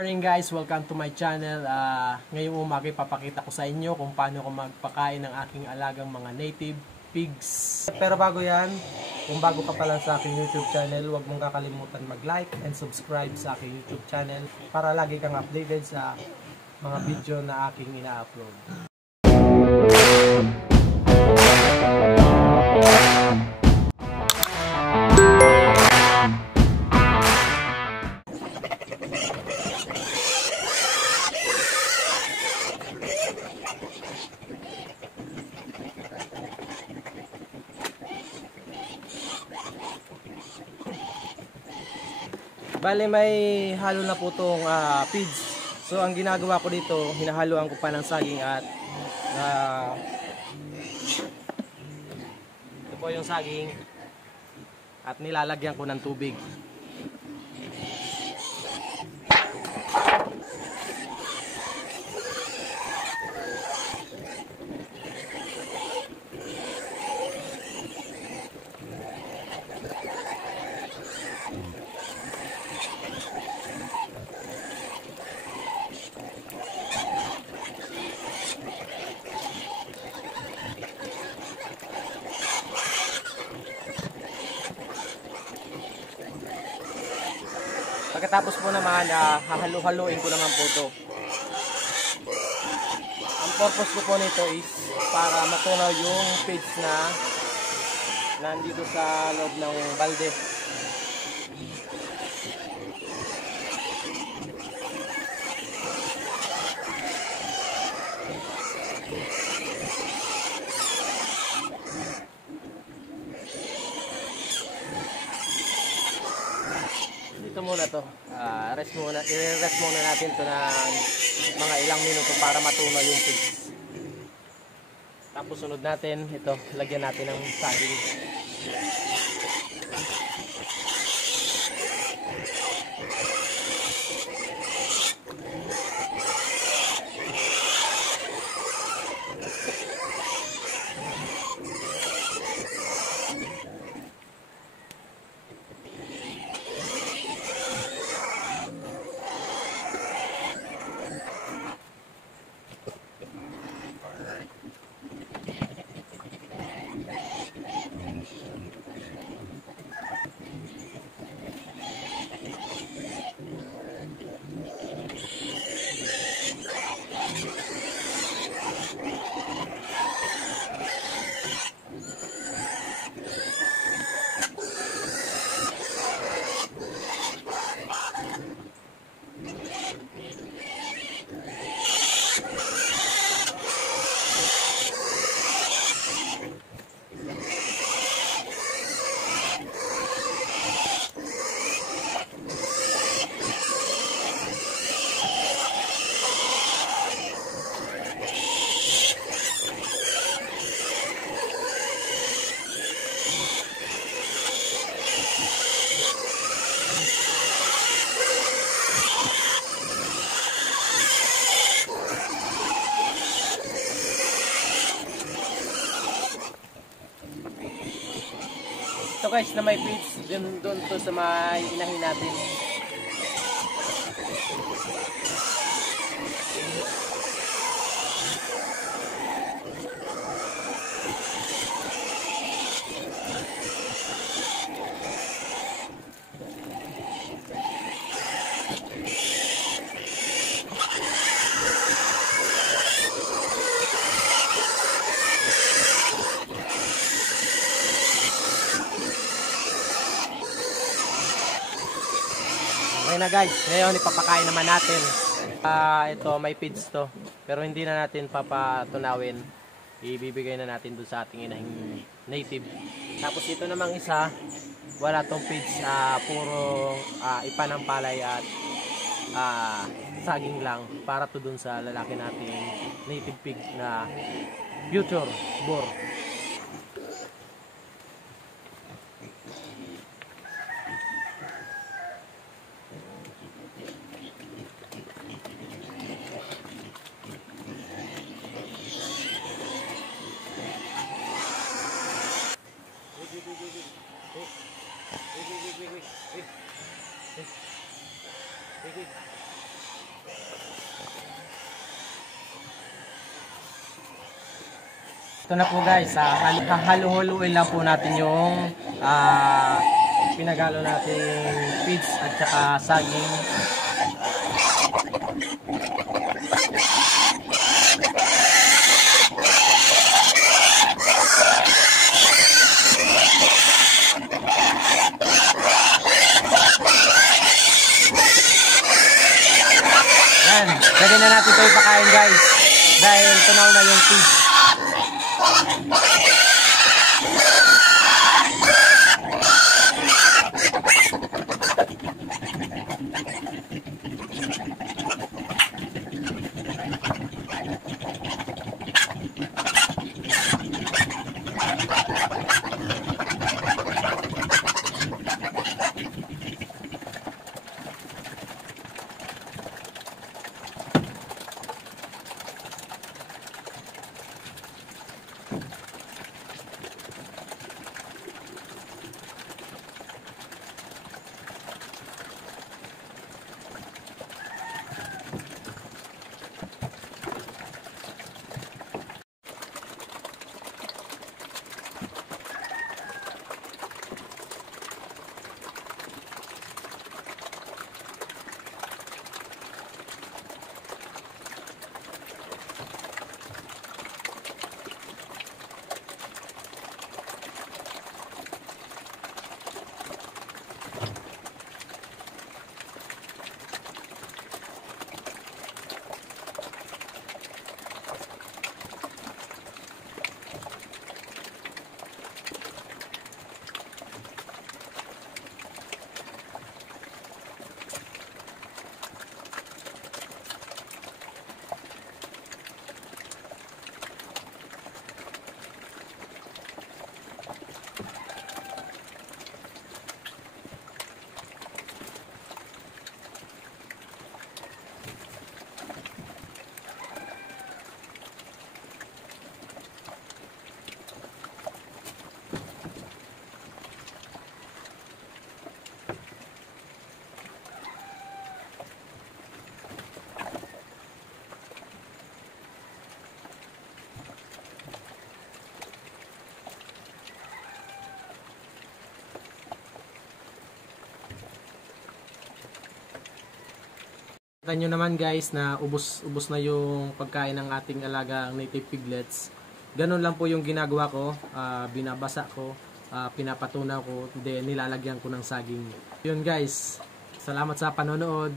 Morning guys, welcome to my channel. Ngayong umaga papakita ko sa inyo kung paano ko magpakain ng aking alagang mga native pigs. Pero bago yan, kung bago ka pa lang sa aking YouTube channel, huwag mong kakalimutan mag-like and subscribe sa aking YouTube channel para lagi kang updated sa mga video na aking ina-upload. Bale, may halo na po itong feeds. So ang ginagawa ko dito, hinahaluan ko pa ng saging at ito po yung saging at nilalagyan ko ng tubig. Pagkatapos po naman, hahalu-haluin ko naman po ito. Ang purpose ko po nito is para matunaw yung feeds na nandito sa loob ng balde. Ito muna to, i-rest muna natin to ng mga ilang minuto para matunaw yung feeds. Tapos sunod natin, ito, lagyan natin ng saging. Ito guys na may feeds, doon to sa may inahin natin. Okay na guys, ngayon ipapakain naman natin. Ito may feeds to, pero hindi na natin papatunawin. Ibibigay na natin dun sa ating inahing native. Tapos ito namang isa, wala tong feeds, puro ipa ng palay at saging lang para to dun sa lalaki nating native pig na future boar. Ito na po guys, halo-haloin lang po natin yung pinagalo natin feeds at saka saging. Yan, pwede na natin ito ipakain guys dahil tunaw na yung feeds. Kita nyo naman guys na ubos na yung pagkain ng ating alagang native piglets. Ganun lang po yung ginagawa ko. Binabasa ko, pinapatunaw ko, then nilalagyan ko ng saging. Yun guys, salamat sa panonood.